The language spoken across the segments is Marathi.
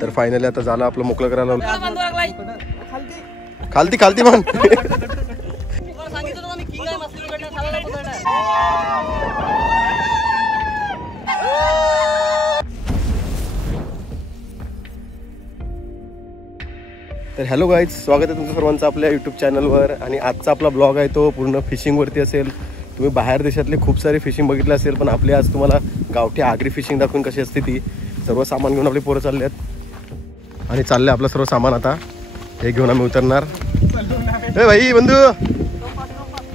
तर फायनली आता झालं आपलं मोकळं करायला खालती खालती म्हण. तर हॅलो गाईज, स्वागत आहे तुमचं सर्वांचं आपल्या यूट्यूब चॅनलवर. आणि आजचा आपला ब्लॉग आहे तो पूर्ण फिशिंगवरती असेल. तुम्ही बाहेर देशातले खूप सारे फिशिंग बघितले असेल, पण आपले आज तुम्हाला गावठी आगरी फिशिंग दाखवून कशी असते ती. सर्व सामान घेऊन आपले पोरं चालले आहेत आणि चालले आपलं सर्व सामान. आता हे घेऊन आम्ही उतरणार. ए भाई बंधू,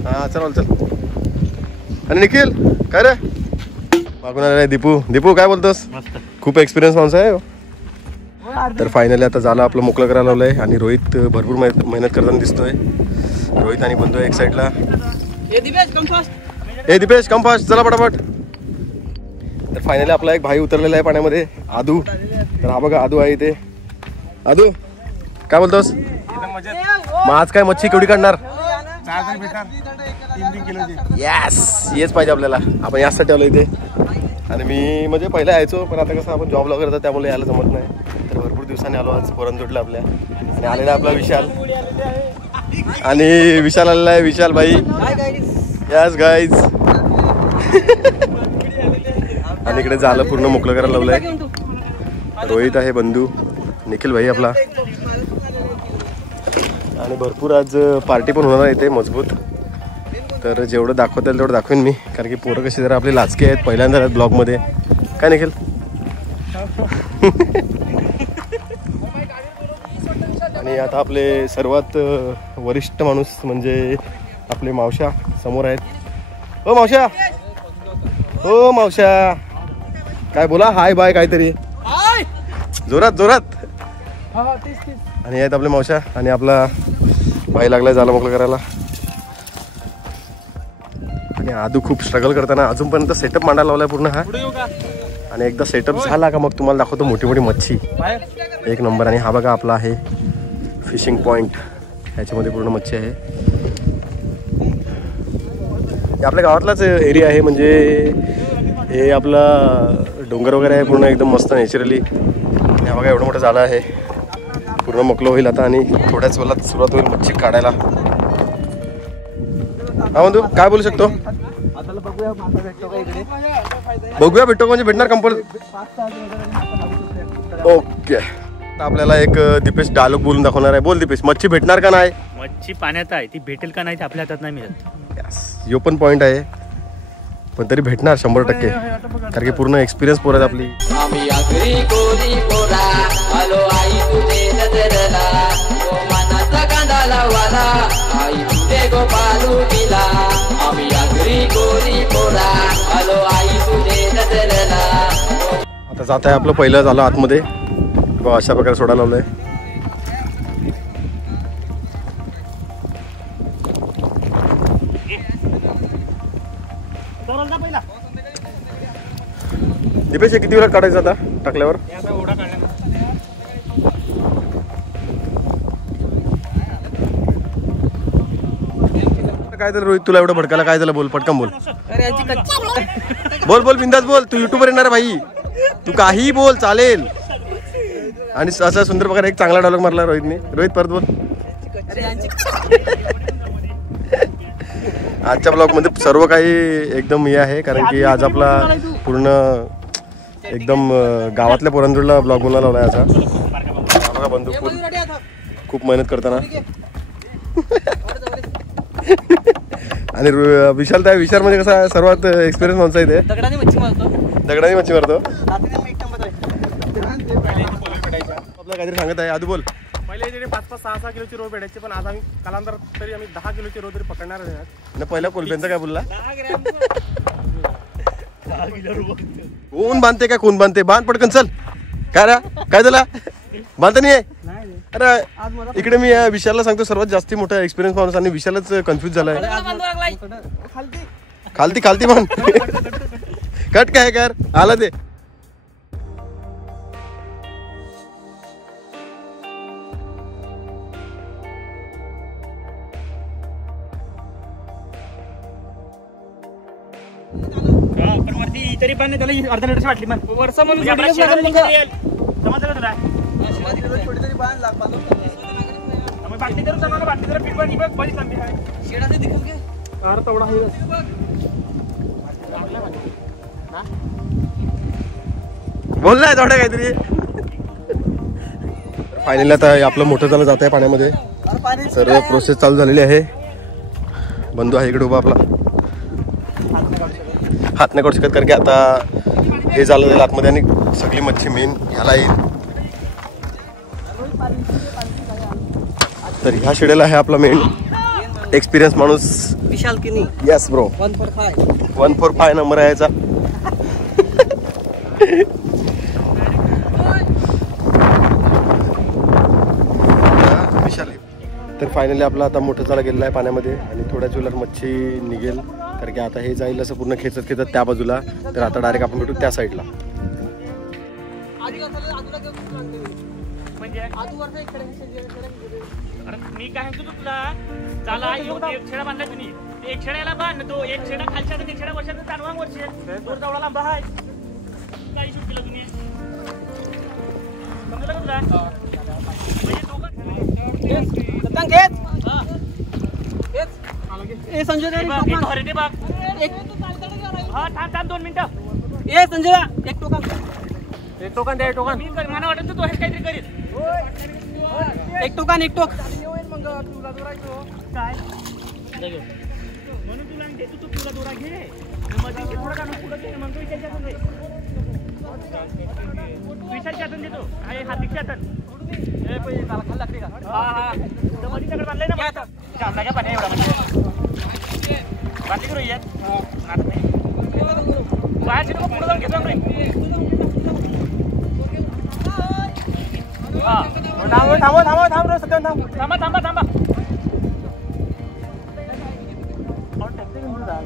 हां चल चल. आणि निखिल काय रे मागून आलेला आहे दीपू. दीपू काय बोलतोस? खूप एक्सपिरियन्स माणूस आहे. तर फायनली आता झालं आपलं मोकळं करायला लावलं आहे. आणि रोहित भरपूर मेहनत करताना दिसतोय. रोहित आणि बंधू एक साईडला. ए दीपेश कम फास्ट, चला पटापट. तर फायनली आपला एक भाई उतरलेला आहे पाण्यामध्ये, आदू. तर हा बघा आदू आहे इथे. आदू काय बोलतोस? मग आज काय मच्छी केवढी काढणार? 3 किलोची. यस, हेच पाहिजे आपल्याला. आपण यासाठी आलो इथे. आणि मी म्हणजे पहिला यायचो, पण आता कसं आपण जॉबला करतो त्यामुळे यायला जमत नाही. तर भरपूर दिवसांनी आलो आज पोरणजोडला आपल्या. आणि आलेला आपला विशाल. आणि विशाल आलेला आहे, विशाल भाई. Yes guys. आणि इकडे झालं पूर्ण मोकळं करायला लावलंय. रोहित आहे, बंधू, निखिल भाई आपला. आणि भरपूर आज पार्टी पण होणार आहे इथे मजबूत. तर जेवढं दाखवता येईल तेवढं दाखवेन मी, कारण की पोरं कशी जरा आपली लाचके आहेत, पहिल्यांदा आहेत ब्लॉगमध्ये. काय निखिल? आणि आता आपले सर्वात वरिष्ठ माणूस म्हणजे आपले मावशा समोर आहेत. हो मावशा, हो मावशा, काय बोला हाय बाय काहीतरी जोरात जोरात. आणि आहेत आपले मावशा. आणि आपला भाई लागलाय झाला मोकळं करायला. आणि आदू खूप स्ट्रगल करताना अजूनपर्यंत सेटअप मांडायला लावलाय पूर्ण हा. आणि एकदा सेटअप झाला का मग तुम्हाला दाखवतो मोठी मोठी मच्छी एक नंबर. आणि हा बघा आपला आहे फिशिंग पॉइंट, ह्याच्यामध्ये पूर्ण मच्छी आहे. आपल्या गावातलाच एरिया आहे, म्हणजे हे आपला डोंगर वगैरे आहे पूर्ण एकदम मस्त नॅचरली. हा बघा एवढं मोठं झालं आहे, पूर्ण मोकळं होईल आता. आणि थोड्याच वेळात सुरुवात होईल मच्छी काढायला. हा बंधू काय बोलू शकतो? बघूया भेटतो म्हणजे भेटणार कंपनी. ओके, आपल्याला एक दीपेश डायलॉग बोलून दाखवणार आहे. बोल दीपेश, मच्छी भेटणार का नाही? मच्छी पाण्यात आहे, ती भेटेल का नाही आपल्या हातात नाही मिळत. यो पण पॉइंट आहे, पण तरी भेटणार 100%, कारण की पूर्ण एक्सपिरियन्स पोर आहेत आपली. आता जात आहे आपलं पहिलं झालं आतमध्ये. अशा प्रकारे सोडायला लावलंय. दीपेश किती वेळा काढायचं आता टाकल्यावर? काय झालं रोहित, तुला एवढं भडकायला काय झालं? बोल पटकन बोल. बोल बोल बिंदास बोल. तू युट्यूबवर येणार भाई, तू काही बोल चालेल. आणि असा सुंदर प्रकारे एक चांगला डायलॉग मारला रोहितने. रोहित परत बोल. आजच्या ब्लॉग मध्ये सर्व काही एकदम हे आहे, कारण की आज आपला पूर्ण एकदम गावातल्या पोरांजोडला ब्लॉग बनवायला लावलाय असा. बघा बंधू खूप मेहनत करताना. आणि विशाल त्या विशाल म्हणजे कसा सर्वात एक्सपिरियन्स माणूस आहे ते. दगडाने मच्छी मारतो. आपल्याला काहीतरी सांगत आहे. आदू बोल. पहिले 5-6 किलोची रो भेटायची, पण आज आम्ही कालांतर तरी आम्ही 10 किलोची रो तरी पकडणार आहे. पहिला कोलब्यांचा काय बोलला? कोण बांधते काय? कोण बांधते? बांध पटकन चल. काय रा काय झाला? बांधता नाही आहे? अरे इकडे मी विशालला सांगतो सर्वात जास्ती मोठा एक्सपिरियन्स माणूस, आणि विशालच कन्फ्युज झालाय. खालती खालती म्हण. कट काय कर आला ते. पण वरती तरी पण त्याला अर्धा लिटरची वाटली. पण वरचा म्हणून तुला बाटली करून जाणार बाटली जरा पिकवा नि बघ बरी चांगली आहे शेडाने दिखल के अरे तेवढा आहे बोल ना थोडं काहीतरी. फायनली आता आपलं मोठं झालं जात आहे पाण्यामध्ये. तर प्रोसेस चालू झालेली आहे. बंधू आहे इकडे उभा आपला, हात नाही काढू शकत कारण की आता हे झालं जाईल आतमध्ये आणि सगळी मच्छी मेन ह्याला येईल. तर ह्या शेडेला आहे आपला मेन एक्सपिरियन्स माणूस विशाल किनी. Yes bro. 145 नंबर आहे याचा. तर फायनली आपला आता मोठं चाला गेलेला आहे पाण्यामध्ये आणि थोड्याच वेळात मच्छी निघेल कारण की आता हे जाईल असं पूर्ण खेचत खेचत त्या बाजूला. तर आता डायरेक्ट आपण भेटू त्या साईडला. मी काय म्हणतो तुला चला एक छेडा बांधला तुम्ही एक छेड्याला बांध तो एक छेडा खालच्या एक छेडा वर्षाचा चालवा वर्ष दूर जवळला बाय काय शूट केलं तुम्ही समजलं का तुला ए संजय हरे बाग हा थांब 2 मिनिटं. ए संजय एक टोकन दे टोकन मी मला वाटत तू हे काहीतरी करील. एक टोकन एक टोक काय म्हणून तुला देतो तू तुला दोरा घे मध्ये थोडा काढून पुढे घे मग त्याच्यातून दे विशालच्या हातून देतो आहे हातिकच्या हातून ए पहिले त्याला खाल्ला लागते का हा तर मध्ये सगळं बांधलंय ना आता चालला का पाणी एवढा म्हणजे बाकी करू यार आता नाही बाहेरचे लोक पुढे जाऊन घेतो रे हा थांब रे सत्यान थांबा और टॅक्सी घेऊन जा.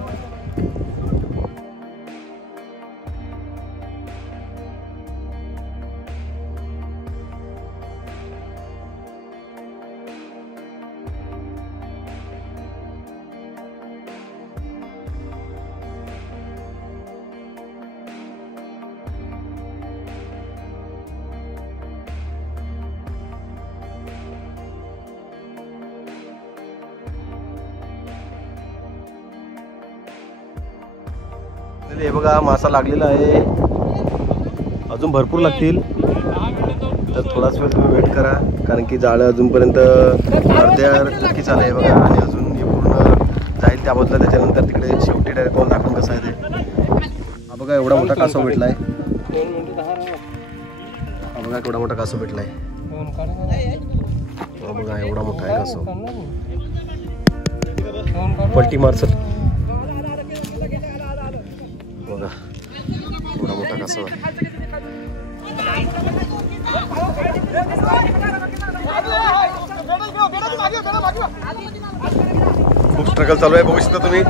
हे बघा मासा लागलेला आहे. अजून भरपूर लागतील तर थोडाच वेळ तुम्ही वेट करा कारण की जाळं अजूनपर्यंत अर्ध्या नक्कीच आलं आहे बघा. आणि अजून हे पूर्ण जाईल त्या बाजूला त्याच्यानंतर तिकडे शेवटी डायरेक्ट कोण दाखवून कसं आहे ते. हा बघा एवढा मोठा कासव भेटलाय. हा बघा केवढा मोठा कासव भेटलाय. हा बघा एवढा मोठा आहे कासव. पलटी मारसत बघा एवढा मोठा कासव आहे. खूप स्ट्रगल चालू आहे बघू शकता तुम्ही.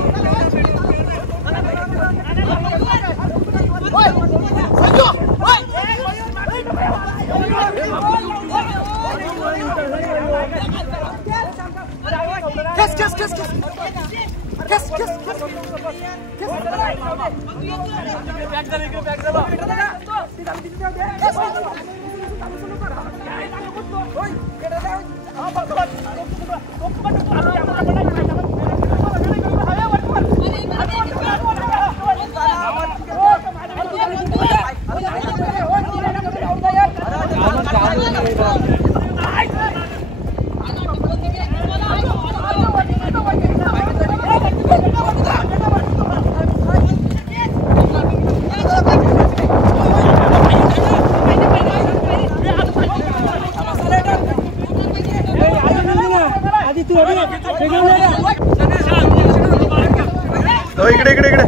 इकडे इकडे इकडे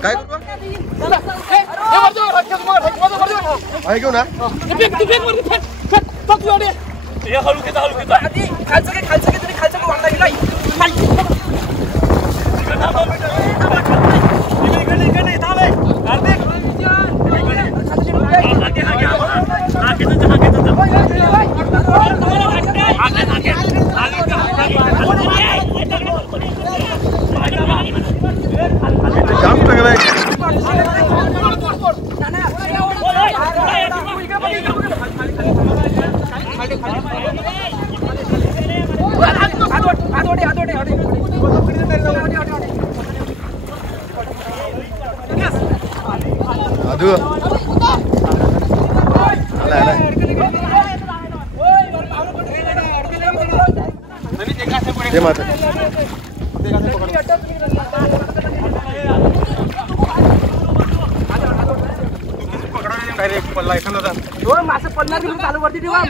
काय आहे घेऊ ना जाम लागलाय. अदू ते मात्र पल्ला एखादा मासे पडणार चालू वरती ठेवा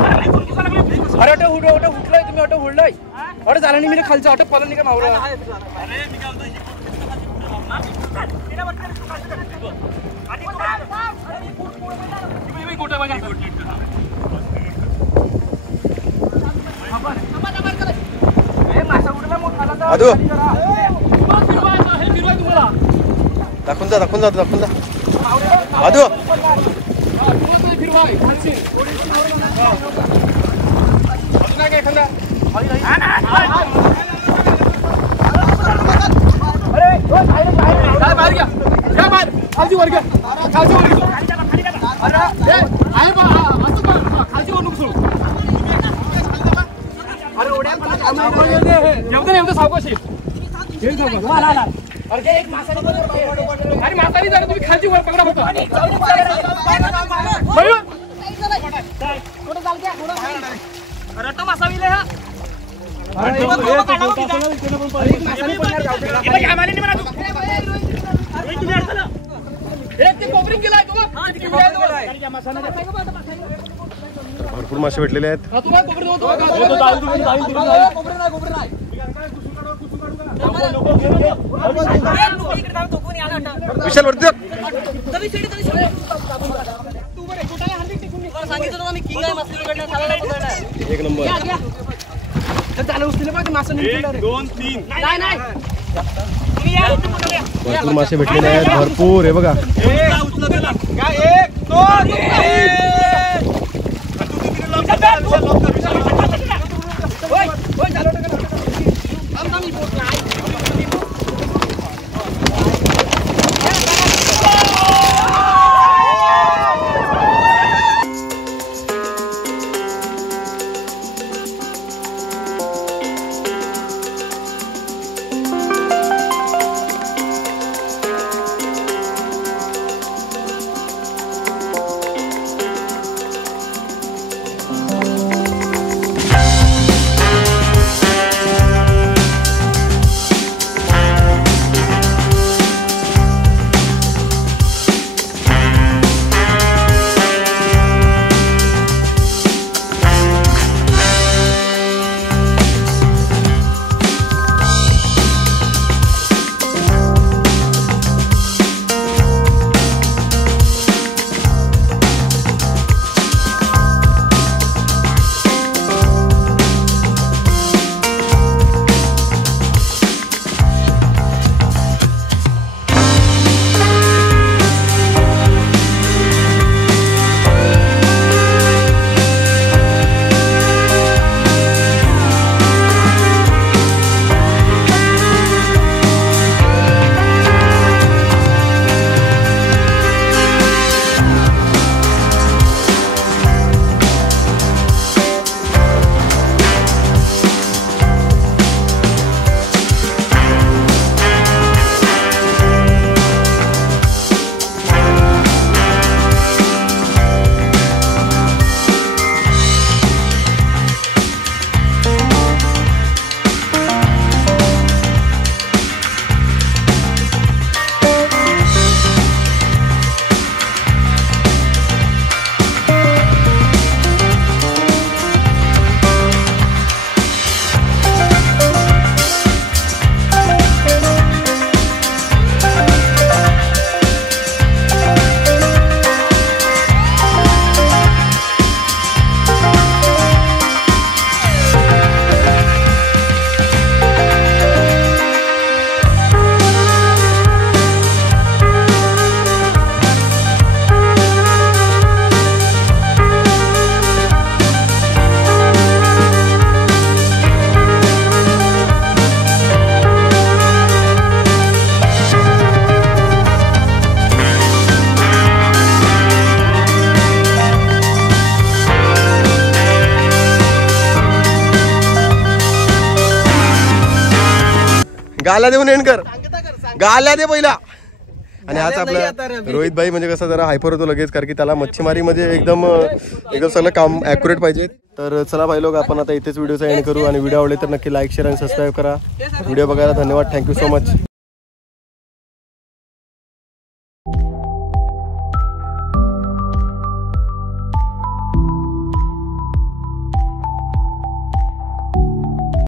अरे ऑटो उठलाय तुम्ही ऑटो उडलाय ऑटो झाला नाही मी खालचा ऑटो पळून निघा मावळा अदू दाखवून जा अदू सावकाशी मासारी जरा तुम्ही खालची वर पकडा होतो भरपूर मासे भेटलेले आहेत. विशाल वरती एक नंबर. 2 3 भरपूर मासे भेटलेले आहेत. भरपूर हे बघा गाल्या देऊन एंड कर, गाल्या दे पहिला. आणि आज आपला रोहित भाई म्हणजे कसं जरा हायपर होतो लगेच, कारण की त्याला मच्छीमारी म्हणजे एकदम सगळं काम ॲक्युरेट पाहिजे. तर चला भाई लोक, आपण आता इथेच व्हिडिओचा एंड करू. आणि व्हिडिओ आवडले तर नक्की लाईक शेअर आणि सबस्क्राईब करा. व्हिडिओ बघायला धन्यवाद. Thank you so much.